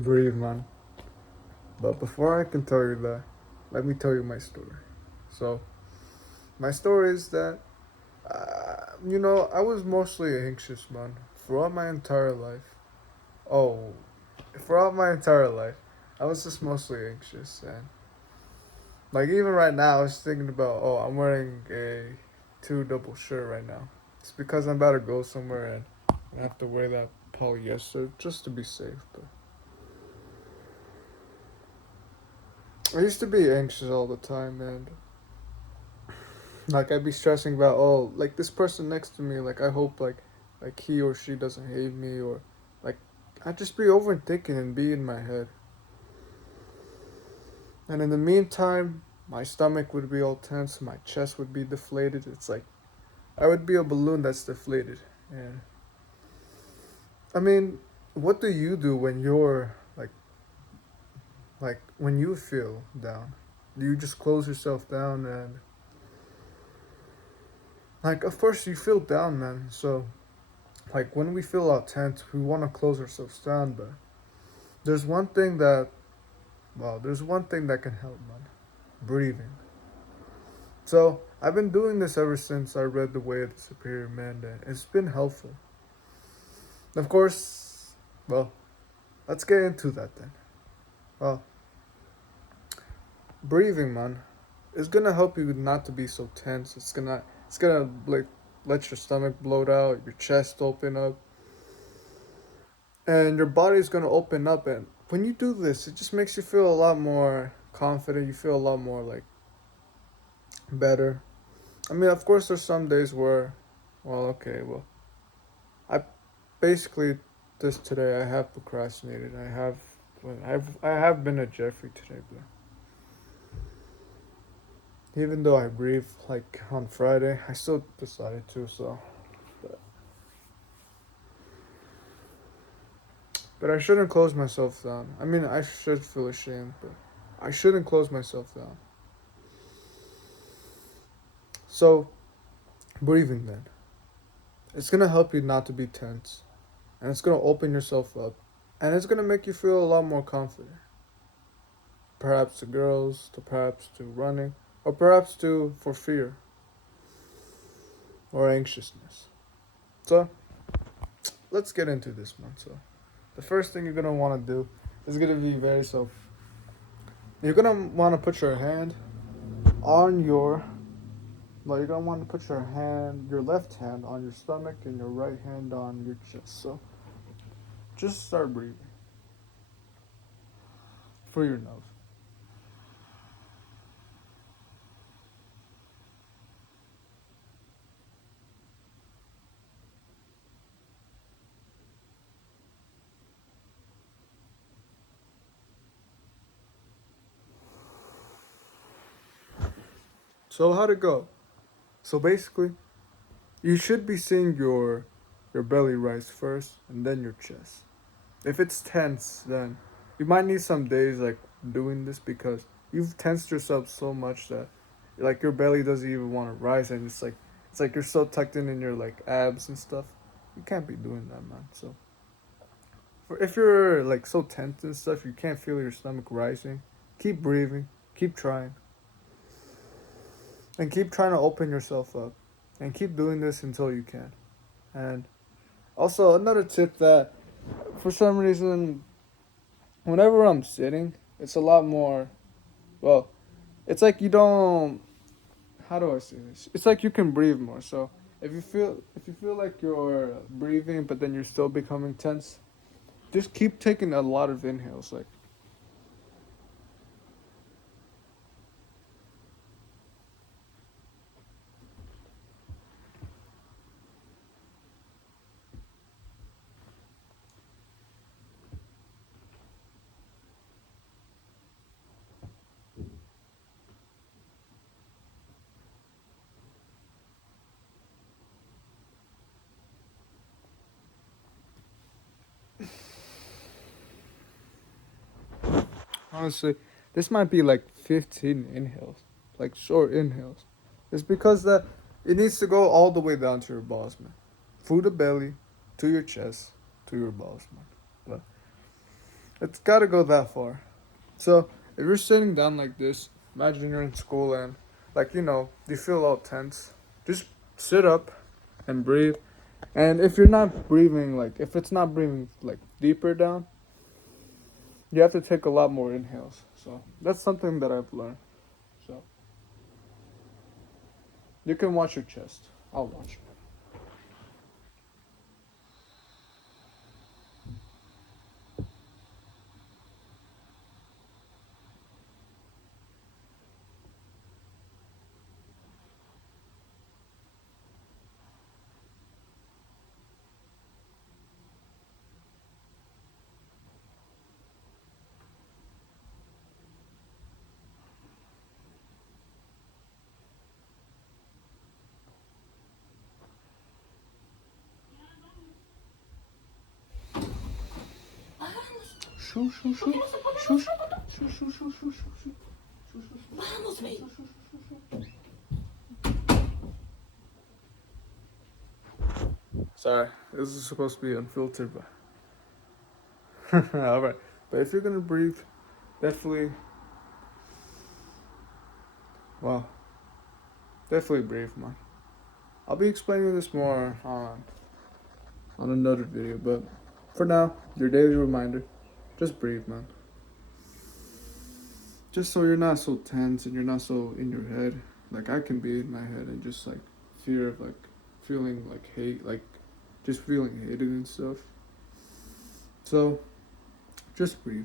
Breathe, man. But before I can tell you that, let me tell you my story. So, my story is that, I was mostly anxious, man, throughout my entire life. Oh, throughout my entire life, I was just mostly anxious. And, like, even right now, I was thinking about, I'm wearing a two double shirt right now. It's because I'm about to go somewhere and I have to wear that polyester just to be safe. But I used to be anxious all the time, and like I'd be stressing about, like this person next to me, like I hope like he or she doesn't hate me, or like I'd just be overthinking and be in my head. And in the meantime, my stomach would be all tense, my chest would be deflated. It's like I would be a balloon that's deflated. And I mean, what do you do when you're like when you feel down? Do you just close yourself down and like of course you feel down, man. So like when we feel all tense, we want to close ourselves down, but there's one thing that there's one thing that can help, man. Breathing. So I've been doing this ever since I read The Way of the Superior Man, and it's been helpful. Of course, well, let's get into that then. Well, breathing, man, is gonna help you not to be so tense. It's gonna like let your stomach bloat out, your chest open up, and your body's gonna open up. And when you do this, it just makes you feel a lot more confident. You feel a lot more like better. I mean, of course, there's some days where, I basically this today I have procrastinated. I have been a Jeffrey today, but even though I breathed like on Friday, I still decided to. But I shouldn't close myself down. I mean, I should feel ashamed, but I shouldn't close myself down. So breathing then, it's gonna help you not to be tense, and it's gonna open yourself up, and it's gonna make you feel a lot more confident. Perhaps to girls, to perhaps to running, or perhaps to for fear or anxiousness. So let's get into this, man. So the first thing you're gonna want to do is gonna be very self. You're gonna want to put your hand on your. Well, you're gonna want to put your left hand on your stomach and your right hand on your chest. So just start breathing through your nose. So how'd it go? So basically, you should be seeing your belly rise first and then your chest. If it's tense, then you might need some days like doing this because you've tensed yourself so much that like your belly doesn't even want to rise, and it's like you're so tucked in your like abs and stuff. You can't be doing that, man. So if you're like so tense and stuff, you can't feel your stomach rising. Keep breathing, keep trying, and keep trying to open yourself up, and keep doing this until you can. And also another tip that for some reason whenever I'm sitting, it's a lot more. Well, it's like you don't. How do I say this? It's like you can breathe more. So if you feel like you're breathing, but then you're still becoming tense, just keep taking a lot of inhales. Like honestly, this might be like 15 inhales, like short inhales. It's because that it needs to go all the way down to your balls, man, through the belly, to your chest, to your balls, man. It's gotta go that far. So if you're sitting down like this, imagine you're in school and, like, you feel all tense. Just sit up and breathe. And if you're not breathing, like, if it's not breathing, like, deeper down, you have to take a lot more inhales. So that's something that I've learned. So you can watch your chest. I'll watch. Shoo, shoo, shoo. Shoo, shoo. Shoo, shoo, shoo, shoo, shoo, shoo. Sorry, this is supposed to be unfiltered, but all right. But if you're gonna breathe, definitely, well, definitely breathe, man. I'll be explaining this more on another video, but for now, your daily reminder, just breathe, man. Just so you're not so tense and you're not so in your head, like I can be in my head and just like fear of like feeling like hate, like just feeling hated and stuff. So just breathe.